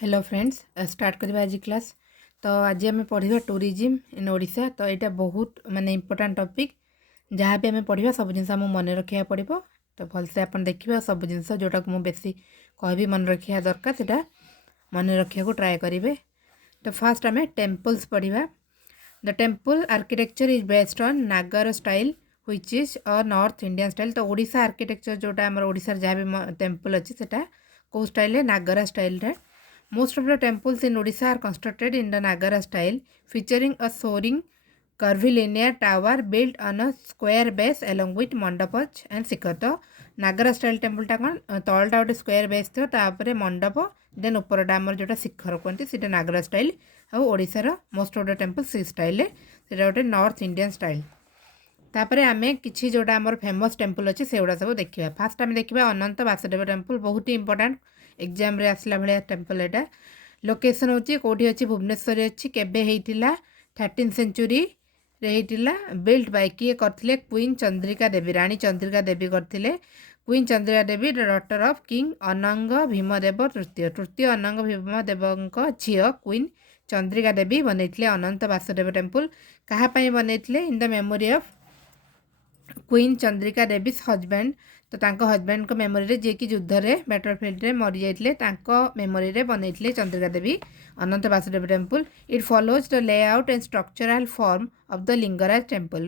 Hello friends start करवा आज class. तो आज आम पढ़ा टूरिज्म इन ओडिशा। तो यहाँ बहुत माने इम्पोर्टाट टॉपिक जहाँ भी आम पढ़ा सब जिन मन रखा पड़ो। तो भलसे आप देखिए सब जिन जोटा मुझे बेसी कह मन रखा दरकार से मन रखा ट्राए करेंगे। तो फास्ट आम टेम्पल्स पढ़ा। The temple architecture is based on Nagar style which is a north Indian style. तो ओडिशा आर्किटेक्चर जोटा आम ओडिशा जहाँ भी टेम्पल अच्छी से कौ style Nagara style. Most of the temples in Odisha are constructed in the Nagara style, featuring a soaring curvilinear tower built on a square base along with mandapach and शिखर। तो नागरा style temple टा कौन तलटा गोटे square base थो तापर मंडप then उपरटा आमर जोटा शिखर कहते सीटा नागरा स्टाइल। आउ ओडिशार मोस्ट ऑफ द टेम्पल सी स्टाइल से गोटे नॉर्थ इंडियन स्टाइल। तापर आम कि जोटा आमर फेमस टेम्पल अच्छे से गुड़ा सब देखा। फास्ट आम देखा अनंत वासुदेव टेम्पल बहुत ही इंपोर्टाट एग्जाम रे आसला भाया टेम्पल एटा। लोकेशन होची कोठी अच्छी भुवनेश्वर अच्छी केबे हेइतिला 13th सेंचुरी रे हेइतिला। बिल्ट बाय किए करथिले क्वीन चंद्रिका देवी रानी चंद्रिका देवी करथिले। Queen Chandrika Devi daughter of king Anang Bhimdev तृतीय अनंग भीमदेवଙ୍କ झियो क्वीन चंद्रिका देवी बनैथिले अनंत वासुदेव टेम्पल। कहा पई बनैथिले in the memory of queen Chandrika Devi husband. तो तांको हजबैंड को मेमोरी रे जे कि युद्ध रे बैटलफील्ड रे मरी जाइतले तांको मेमोरी रे बनैथिले Chandrika Devi Ananta Vasudev temple. It follows the layout and structural form of the Lingaraj temple.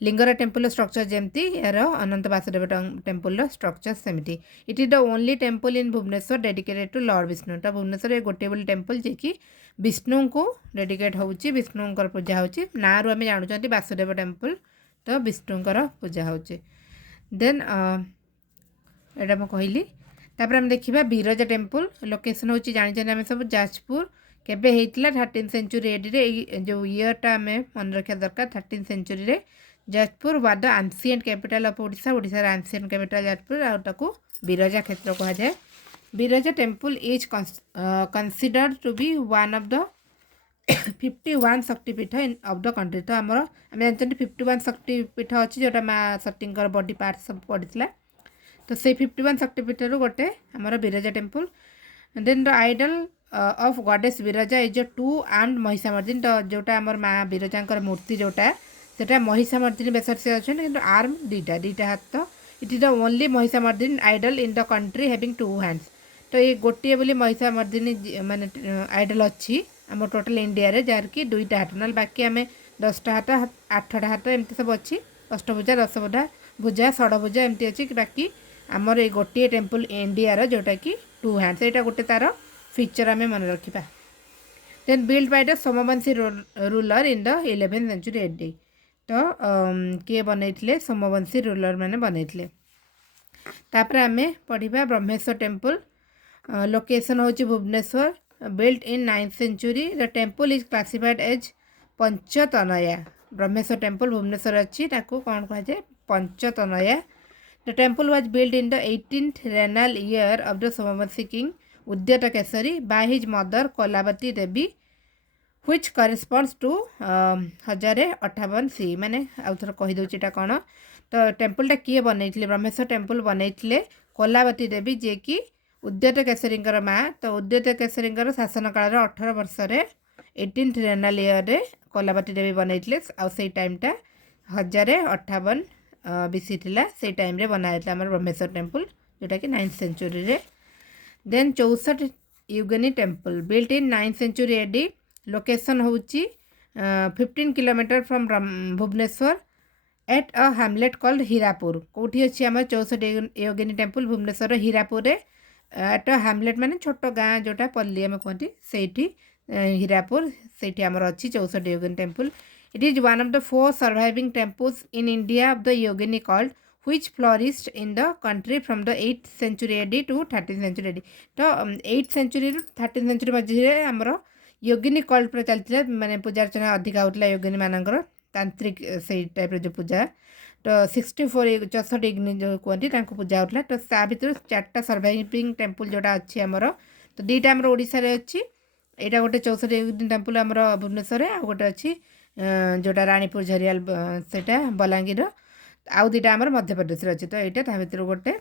Lingaraj temple structure जेमती यार अनंत वासुदेव टेम्पल स्ट्रक्चर सेमती। It is the only temple in Bhubaneswar dedicated to lord Vishnu. तो भुवनेश्वर गोटे बोली टेम्पल जे कि विष्णु को डेडिकेट होउची विष्णुंकर पूजा होउची ना रु आमे जानुचंती वासुदेव टेम्पल। तो विष्णुंकर पूजा होउची। देन एटा मैं कहली तापर हम देखिबा बिरजा टेम्पल। लोकेशन होची जानि आम सब जाजपुर। केबे हेइतिला 13th सेंचुरी एडी रे जो ईयरटा आम मन रखा दरकार 13th सेंचुरी रे। Jajpur was the ancient capital of Odisha. Odisha ancient capital Jajpur आ ताकू बिरजा क्षेत्र कहा जाए। Biraja temple is considered to be one of the 51 शक्तिपीठ इन ऑफ द कंट्री। तो आमर आम जानते 51 शक्तिपीठ अच्छी जोटा माँ शक्ति बॉडी पार्ट सब पड़ा। तो से 51 शक्तिपीठ गोटे आमर Biraja temple. Then the idol of goddess Biraja is a 2 armed Mahishamardini. तो जोटा आमर माँ बिरजा मूर्ति जोटा सेटा महिषामर्दिनी बेसर से अच्छे कि आर्म दीटा हाथ। It is the only Mahishamardini idol in the country having 2 hands. तो ये गोटे बोली महिषामर्दिनी माने आइडल अच्छी आम टोटाल इंडिया रे जार कि 2टा हाथ ना बाकी आम 10टा हाथ 8टा हाथ एमती सब अच्छी अष्टभुजा 10 भुजा 6 भुजा एमती अच्छी बाकी आमर ये गोटे टेम्पल इंडिया रो जोटा कि 2 हैंड्स एटा गोटे तार फीचर आम मन रखा। Then build by the Somvanshi ruler in the 11th century AD. तो किए बनैथिले सोमवंशी रूलर माने बनैथिले। तापर आम पढ़ा ब्रह्मेश्वर टेम्पल। लोकेशन होची Bhubaneswar. Built in 9th century, the temple is classified as पंचतनया। ब्रह्मेश्वर टेम्पल भुवनेश्वर अच्छी ताको कौन कहा जाए पंचतनया। The temple was build in the 18th regnal year of the Somavamshi king Udyota Kesari by his mother Kalavati Devi which corresponds to 1058 CE. माने आउ थोड़ा कही दउची ता कौन। तो टेम्पलटा किए बनैथिले ब्रह्मेश्वर टेम्पल बनैथिले कलावती देवी जे कि उद्यत केसरी माँ। तो उद्यत केसरी शासन काल 18 वर्ष 18th रेनल ईयर रे कलावती देवी बनैथिले आ से टाइमटा 1058 बीसी थिला से टाइम रे बनाइथिला हमर ब्रह्मेश्वर टेम्पल जोटा कि 9th सेंचुरी रे। Then 64 Yogini temple built in 9th century AD. Location होची 15 kilometre from Bhubaneswar at a hamlet called Hirapur. कोठी अछि हमर 64 योगिनी टेम्पल भुवनेश्वर हीरापुर रे एट हैमलेट माने छोट गाँ जोटा पल्ली आम कहती से हीरापुर से आमर अच्छी 64 Yogini temple. It is one of the 4 surviving temples in India of the Yogini cult which flourished in the country from the 8th century AD to 13th century AD. तो 8th सेंचुरी 13th सेंचुरी मझे आमर योगिनी cult पर चलता माने पूजा अर्चना अधिका होता योगिनी मानकर तांत्रिक से टाइप जो पूजा। तो 64 योगिनी जो कहती पूजा होता। तो ता भर 4टा सर्वाइविंग टेम्पल जोटा अच्छी आमर। तो 2टा आमर ओडिशा रे अच्छी यहाँ गोटे 64 योगिनी टेम्पल आमर भुवनेश्वर आ गोटे अच्छी जोटा रानीपुर झरियाल से बलांगीर आउ 2टा आमर मध्यप्रदेश अच्छी। तो यहाँ भर गोटे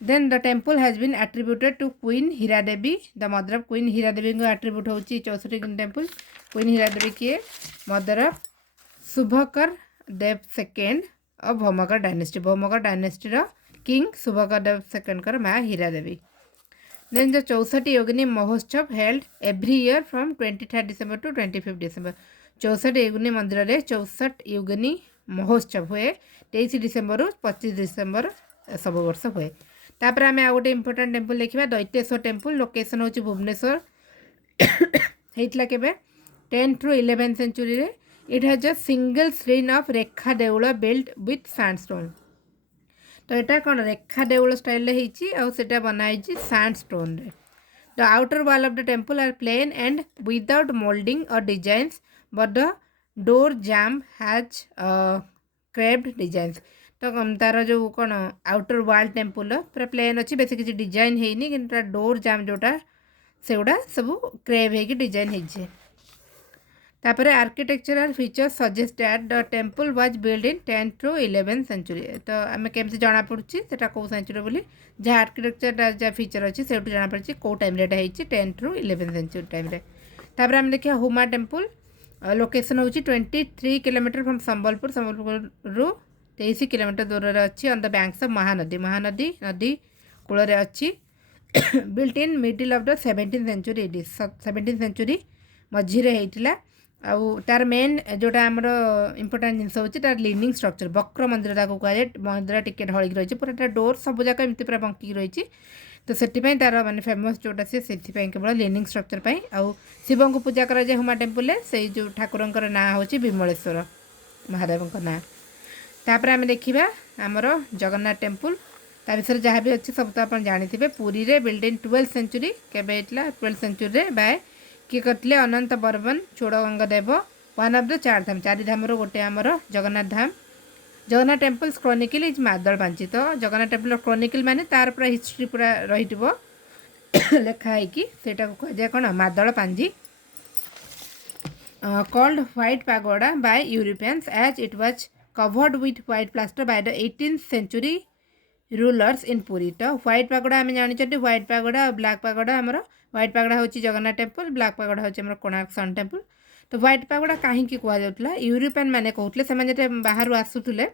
Then the temple has been attributed to Queen Hira Devi, the mother of Queen Hira Devi को attribute होची 64 temple. Queen Hira Devi की mother of Subhakar Dev II of Bhaumakar dynasty. Bhaumakar dynasty रा king Subhakar Dev II कर माँ Hira Devi. Then the 64 Yogini Mahotsav held every year from 23rd December to 25th December. 64 योगिनी मंदिर रे 64 योगिनी महोत्सव हुए 23 December 25 December सब वर्ष हुए. तापर आम आ गए इंपोर्टाट टेम्पल देखा दैत्येश्वर टेम्पल. लोकेशन हूँ भुवनेश्वर. होता केवे 10th to 11th सेंचुरी रे. It has a single shrine of rekha deul built with sandstone. तो यहाँ कौन रेखा देउल स्टाइल होटा बनाई सैंडस्टोन रे. The outer wall of the temple are plain and without moulding और designs but the door jamb has carved designs. तो तार जो कौन आउटर वॉल टेम्पल पूरा प्लेन अच्छी बेस किसी डिजाइन है कि डोर जैम जोटा से गुड़ा सब क्रेव है डिजाइन है. तापर architectural feature suggest that the temple was build in 10th to 11th century. तो आम केमती जना पड़ी से कौ सेंचुरी बोली जहाँ आर्किटेक्चर जहाँ फीचर अच्छी से जना पड़ी कौ टाइम रेट है 10th to 11th century time. तापर आम देखिए हुमा टेम्पल. लोकेशन हूँ 23 kilometre from Sambalpur. Sambalpur 23 kilometre दूर अच्छी on the banks of Mahanadi. Mahanadi नदी कूल अच्छी. Built in middle of the 17th century. 17th century मझीरे होता. आउ तार मेन जोटा आमर इंपोर्टाट जिनस होची तार लीनिंग स्ट्रक्चर वक्र मंदिर ताको कहुए. मंदिर टिके ढलिक रही पूरा डोर सब जाक एमती पूरा बंकी रही. तो से तार माने फेमस जोटा से केवल लीनिंग स्ट्रक्चर पर. आउ शिव को पूजा कराए हुमा टेम्पल से जो ठाकुर ना हूँ विमलेश्वर महादेव ना. तापर आम देखा आमर जगन्नाथ टेम्पल. ता विषय जहाँ भी अच्छी सब तो आप जानी पुरी रे बिल्ड इन 12th सेंचुरी. केवे 12th सेंचुरी बाय किए करते अनंत बर्मन चोड़गंगा देव वन ऑफ द 4 धाम. 4 धाम गोटे आमर जगन्नाथ धाम. जगन्नाथ टेम्पल्स क्रॉनिकल इज मादल पांची. तो जगन्नाथ टेम्पल क्रॉनिकल माने तार पूरा हिस्ट्री पूरा रही लेखाई कि सेटा को कह कौन Madala Panji. Called white pagoda by Europeans as it was covered with white plaster by the 18th century rulers in Puri. तो व्हाइट पैगोडा आम जानी व्हाइट पैगोडा और ब्लैक पैगोडा आमर व्हाइट पैगोडा हूँ जगन्नाथ टेम्पल. ब्लैक पैगोडा हूँ कोणार्क सन टेम्पल. तो white pagoda कहीं कहला यूरोपियन मैंने कहते से बाहर आसूले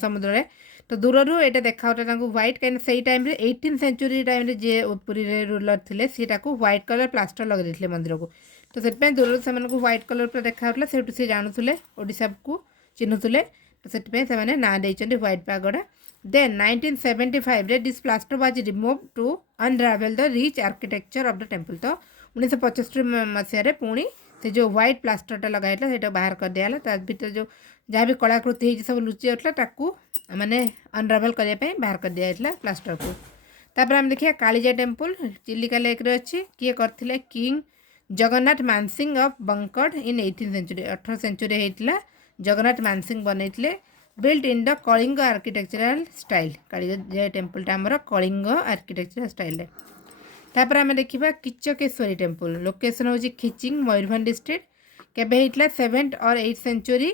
समुद्र में. तो दूर ये देखा व्हाइट कहीं से टाइम 18th सेंचुरी टाइम जे पुरी रूलर थे सी व्हाइट कलर प्लास्टर लगे मंदिर को. तो से दूर से व्हाइट कलर पूरा देखा से जानूले ओडिशा को चिन्हुले. तो से ना देते व्हाइट पैगोडा. Then 1975 रे this plaster was remove to unravel the rich architecture of the temple. तो 1975 मसीह पुणी से जो व्हाइट प्लास्टरटा लगाइला से बाहर कर दिया. तार भीतर जो जहाँ भी कलाकृति है सब लुचि जाता माने अनरावेल करने बाहर कर दिया प्लास्टर को. तापर हम देखिए कालीजा टेम्पल चिलिका लेक रे अच्छी. किए करथिले king Jagannath Mansingh of Bankad in 18th century. 18th century होता जगन्नाथ मानसिंह बनईले. Built in the Kalinga architectural style. कालीजा टेम्पलटा आमर कलिंग आर्किटेक्चरल स्टाइल. तापर आम देखा किचकेश्वरी टेम्पल. लोकेशन हूँ खिचिंग मयूरभंज डिस्ट्रिक्ट. केवे होता 7th और 8th century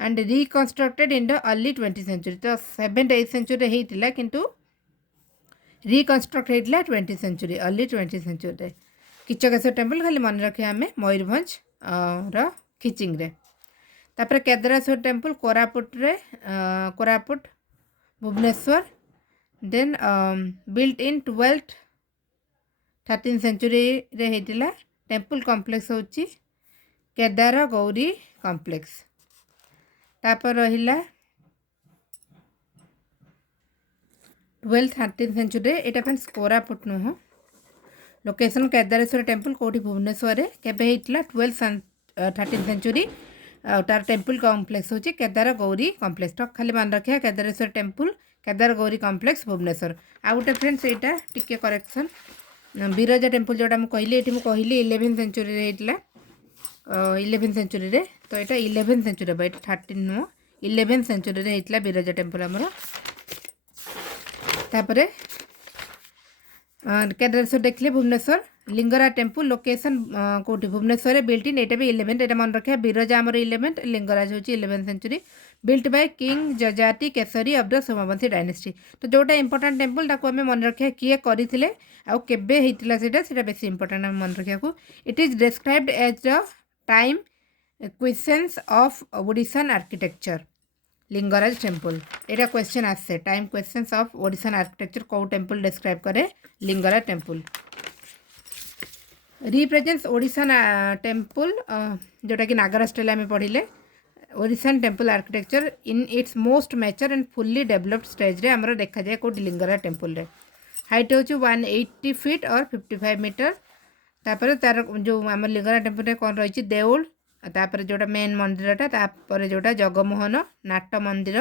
and reconstructed in the early 20th century. तो 7th 8th सेंचुरी होता किंतु रिकन्स्ट्रक्ट होता 20th century early 20th century. Kichakeswar temple खाली मन रखिए आम मयूरभंज खिचिंग रे. तापर केदारेश्वर टेम्पल कोरापुट रे Koraput Bhubaneswar. Then built in 12th 13th century रे होता. टेम्पल कॉम्प्लेक्स होची केदार गौरी कॉम्प्लेक्स. तापर रहिला 12th 13th सेंचुरी. एटा फ्रेंड्स कोरापुट नुह. लोकेशन केदारेश्वर टेम्पल कोठी भुवनेश्वर केवे होता 12th 13th सेंचुरी. तार टेम्पल कॉम्प्लेक्स होची केदार गौरी कॉम्प्लेक्स. तो खाली मन रखिए केदारेश्वर टेम्पल केदार गौरी कॉम्प्लेक्स भुवनेश्वर. आ गोटे फ्रेंड्स यहाँ टिके करेक्शन बिरजा टेम्पल जोटा मुझे कहली ये कहली 11th सेंचुरी होता 11th सेंचुरी रे. तो यहाँ 11th सेंचुरी ये 13 नुह 11th सेंचुरी होता बिरजा टेम्पल आमर. तापर केदारेश्वर देखिले भुवनेश्वर लिंगराज टेम्पल लोकेशन कौटी भुवनेश्वर बिल्ट इन एटा भी 11th एटा मन रखा बिरजा आमर 11th लिंगराज होची 11th century built by king जजाति Kesari of the Somvanshi dynasty तो जोटा इंपोर्टेंट टेम्पल ताको हमें मन रखा किए करथिले आ केबे हेतिला सेटा बेसी इंपोर्टेंट हम मन रखा को it is described as the time questions of Odishan architecture Lingaraj temple एटा क्वेश्चन आसे time questions of Odishan architecture कौ टेम्पल डिस्क्राइब करे Lingaraj temple represents Odishan temple जोटा कि नागरा स्टाइल में पढ़िले Odishan temple architecture in its most mature and fully developed stage रे हमरो देखा जाए कोड लिंगराज टेम्पल रे हाइट होची 180 फीट और 55 मीटर तापर तार जो आम लिंगराज टेम्पल रे कौन रही देउल तापर जोटा मेन मंदिरटा तापर जोटा जगमोहन नाट मंदिर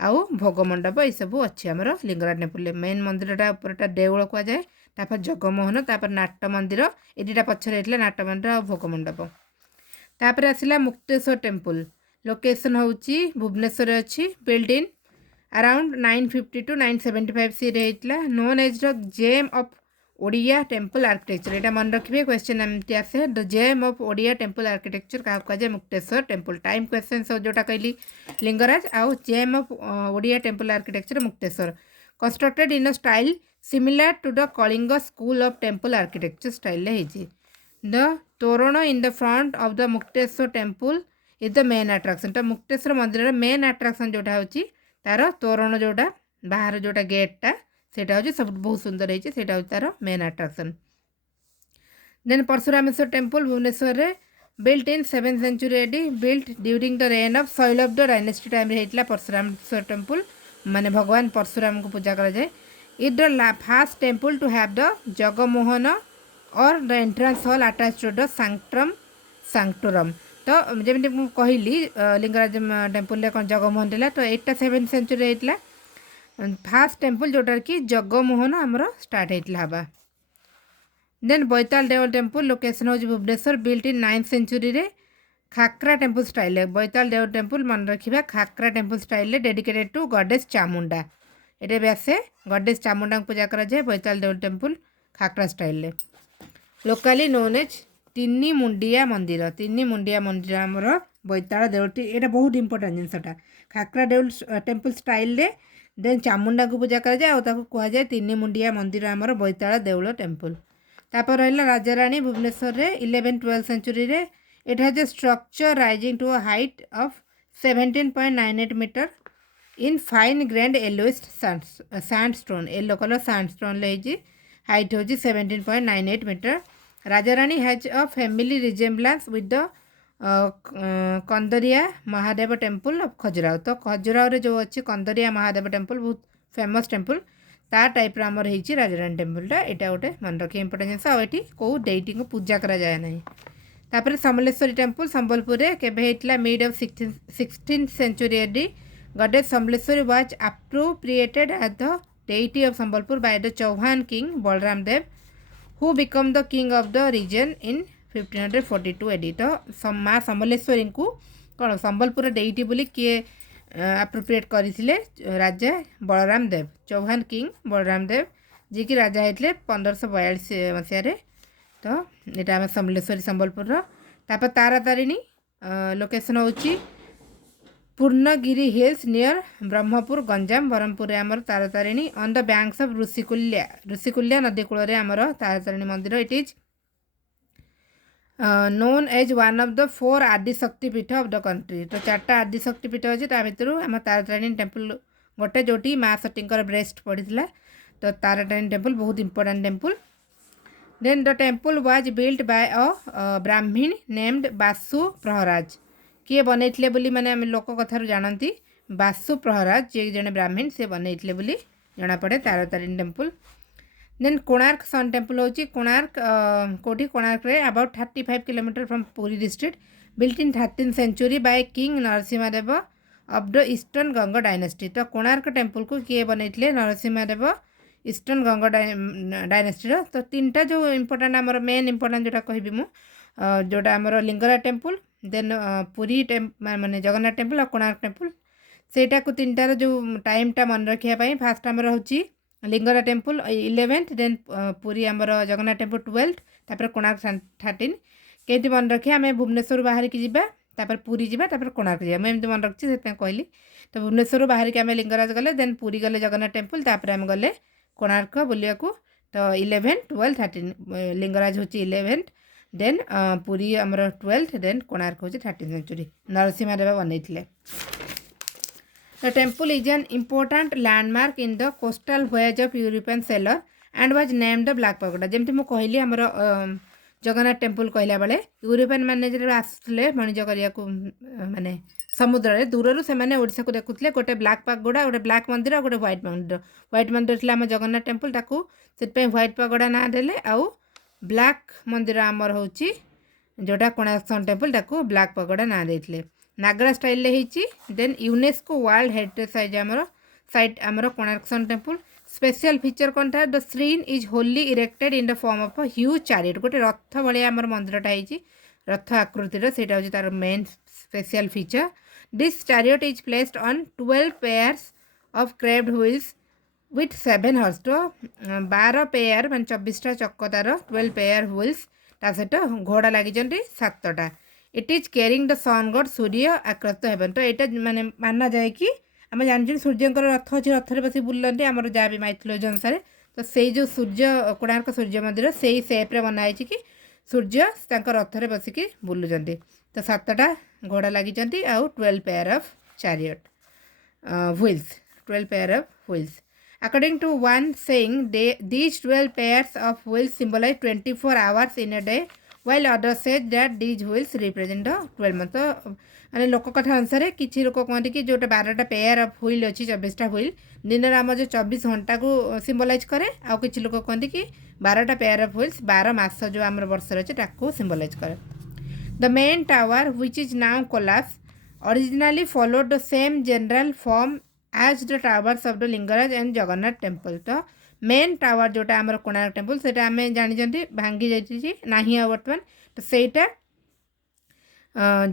आउ भोग मंडप ये सब अच्छे आमर लिंगराज टेम्पल मेन मंदिरटा उपरटा देउल कह जाए तापर जगमोहन तापर नाट मंदिर ए दुटा पछरे होइतला नाट मंदिर आ भोग मंडप तापर आसिला मुक्तेश्वर टेम्पल लोकेशन होची भुवनेश्वर अच्छी build in around 950 to 975 CE होइतला known as the gem of Odia temple architecture यहाँ मन रखिए क्वेश्चन एमती आसे the gem of Odia temple architecture क्या कहुए मुक्तेश्वर टेम्पल टाइम क्वेश्चन जोटा कहली लिंगराज आउ gem of Odia temple architecture Mukteswar constructed in a style similar to the Kalinga school of temple architecture style the torana in the front of the Mukteswar temple is the main attraction तो मुक्तेश्वर मंदिर main attraction जोटा होची तार तोरण जोटा बाहर जोटा गेटा सेटा होची सब बहुत सुंदर है सेटा होची तार main attraction then Parashurameswar temple Bhubaneswar रे built in 7th century AD built during the reign of Shailodbhava the dynasty time रे हेतला परशुरामेश्वर टेम्पल माने भगवान परशुराम को पूजा करा जाए it the first temple to have the jagamohan और the entrance hall attached to the sanctum sanctorum तो जमी कहली लिंगराज टेम्पल रे कौन जगमोहन देला तो एटा 7th सेंचुरी हेतला फास्ट टेम्पल जोटार कि जगमोहन आमर स्टार्ट होता हवा then Baital Deul temple location हो Bhubaneswar built in 9th century रे khakara temple style Baital Deul temple मन रखा khakara temple style dedicated to goddess Chamunda ये भी आसे गॉडेस चामुंडा पूजा करा जाए Baital Deul temple khakara style locally known as तीन मुंडिया मंदिर आमर बैताल देवल ये बहुत इंपोर्टेंट जिनसटा खाकरा देवल टेम्पल स्टाइल देन चामुंडा को पूजा करा जाए और कह जाए तीन मुंडिया मंदिर आमर बैताल देउल टेम्पल तापर रहा राजाराणी भुवनेश्वर रे 11th-12th सेंचुरी रे it has a structure rising to a height of 17.98 metre in fine grand yellowish sandstone yellow colour sandstone ले हाइट हो 17.98 metre Rajarani has a family resemblance with the Kandariya Mahadev temple of Khajuraho तो खजुराहो रे जो अच्छी कंदरिया महादेव टेम्पल बहुत famous temple ता type आमर होती राजाराणी टेम्पलटा यहाँ गोटे मन रखिए इंपोर्टेंट जिनस आठी कौ डेटी को पूजा करा जाए ना तापर समलेश्वरी टेम्पल संबलपुर रे केबे हेतला mid of 16th century AD goddess Samaleswari was appropriated as the deity of Sambalpur by the Chauhan king Balram Dev who become the king of the region in 1542 AD तो माँ समलेश्वरी को कौन संबलपुर डेटी बोली किए अप्रोप्रिएट करते राजा बलराम देव चौहान किंग बलराम देव जी की राजा होते 1542 मसीह तो यहाँ आम समलेश्वरी संबलपुर तापर तारातारिणी लोकेशन होची पूर्णगिरी हिल्स नियर ब्रह्मपुर गंजाम ब्रह्मपुर आमर Taratarini on the banks of Rushikulya नदी कूल आमर तारातारिणी मंदिर it is known as one of the 4 Adishakti Peeth of the country तो 4टा आदिशक्ति पीठ अच्छी भितर आम तारातारिणी टेम्पल गोटे जोटी माँ सतींकर ब्रेस्ट पड़ता तो तारातारिणी टेम्पल बहुत important temple then the temple was built by a Brahmin named Basu Praharaj किए बनईले बोली माने आम लोक कथार जानती बासु प्रहराज जी जड़े ब्राह्मण से बनईले बोली जना पड़े Taratarini temple then Konark sun temple होची कोणार्क कोठी कोणार्क रे about 35 kilometre from Puri district built in 13th century by king Narasimhadeva of the eastern Ganga dynasty तो कोणार्क टेम्पल को किए बनईले नरसिंहदेव ईस्टर्न गंगा डायनेस्टी तो 3टा जो इंपोर्टेंट आमर मेन इंपोर्टेंट जोटा कहबी मु जोटा आमर लिंगराज टेम्पल देन पुरी माने जगन्नाथ टेम्पल और कोणार्क टेम्पल सेटा को 3टार जो टाइमटा मन रखिया फास्ट आमर होची Lingaraj temple 11th then Puri आमर जगन्नाथ टेम्पल 12th तापर कोणार्क 13 केमती मन रखिए आम भुवनेश्वर बाहर की जावा तापर पुरी जावा तापर कोणार्क जावा मुझे एमती मन रखी से कहली तो भुवनेश्वर बाहर की आम लिंगराज गले देन पुरी गले जगन्नाथ टेम्पल तापर आम गले कोणार्क बुलिया तो 11 12 13 लिंगराज हूँ 11th देन पुरी आमर 12th देन कोणार्क हूँ 13th सेंचुरी नरसिंह देव बनई। The temple is an important landmark in the coastal voyage of European sailor and was named the Black Pagoda। जमती मु कहली हमर जगन्नाथ टेम्पल कहला बेले यूरोपियन मैंने जब आसुले वाणिज्य करिया को माने समुद्र दूर से मैंने ओडिशा को देखुले गोटे ब्लैक पागोड़ा गोटे ब्लैक मंदिर गोटे व्हाइट मंदिर थी आम जगन्नाथ टेम्पल ताकू से व्हाइट पागोड़ा ना देले आउ ब्लैक मंदिर आमर हूँ जोटा कोणार्क सन टेम्पल ताकू ब्लैक पागोड़ा ना देते नागरा स्टाइल होती then UNESCO world heritage site आमर Konark sun temple special feature कौन था the shrine is wholly erected in the form of a huge chariot गोटे रथ भाया आमर मंदिरटा होती रथ आकृतिर से तार main special feature this chariot is placed on 12 pairs of craved wheels with 7 horse तो 12 पेयर मान 24टा चक्क तार 12 पेयर व्हील्स ता सहित घोड़ा लगी 7टा it is carrying the sun god Surya आकृत हेबन तो यहाँ माने माना जाए कि आम जानते सूर्य रथ अच्छे रथ बस बुलाते आम जहाँ भी माइथोलॉजी अनुसार तो से जो सूर्य कोणार्क सूर्य मंदिर से ही सेप्रे बनाई कि सूर्य रथ बसिकी बुलूँ तो 7टा घोड़ा लगी आउ 12 pair of chariot wheels 12 pair of wheels according to one saying these 12 pairs of wheels symbolize 24 hours in a day while others say that these wheels represent the 12 months तो माने लोक कथा अनुसार किसी लोक कहते कि जो 12टा पेयर ऑफ व्हील अच्छी 24टा व्हील दिन आम जो 24 घंटा को सिम्बलाइज करे आउ किसी लोक कहते कि 12टा पेयर ऑफ व्हील्स 12 मास जो आम वर्ष अच्छे ताको सिम्बलाइज करे the main tower which is now collapse originally followed the same general form as the towers of the Lingaraj and Jagannath temple तो मेन टावर जोटा आमर कोणार्क टेम्पल से आम जानी भांगी जाना बर्तमान तो सहीटा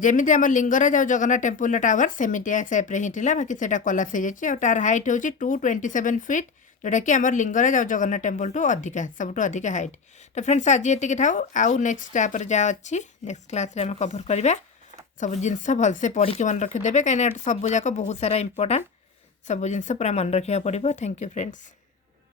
जमी आम लिंगराज और जगन्नाथ टेम्पल टावर सेमिटिया सेप्रे ही बाकी से कोलाप्स हो जाए तार हाइट हूँ 227 फीट जोटा कि आम लिंगराज और जगन्नाथ टेम्पल टू अधिका सबुठ अधिका हाइट तो फ्रेंड्स आज ये था आउ नेक्स्ट तापर जहाँ अच्छी नेक्स्ट क्लास में कभर करवा सब जिनस भलसे पढ़ी मन रखिदेवे कहीं सब जाक बहुत सारा इंपोर्टाट सब जिन पूरा मन रखा पड़ो थैंक यू फ्रेंड्स।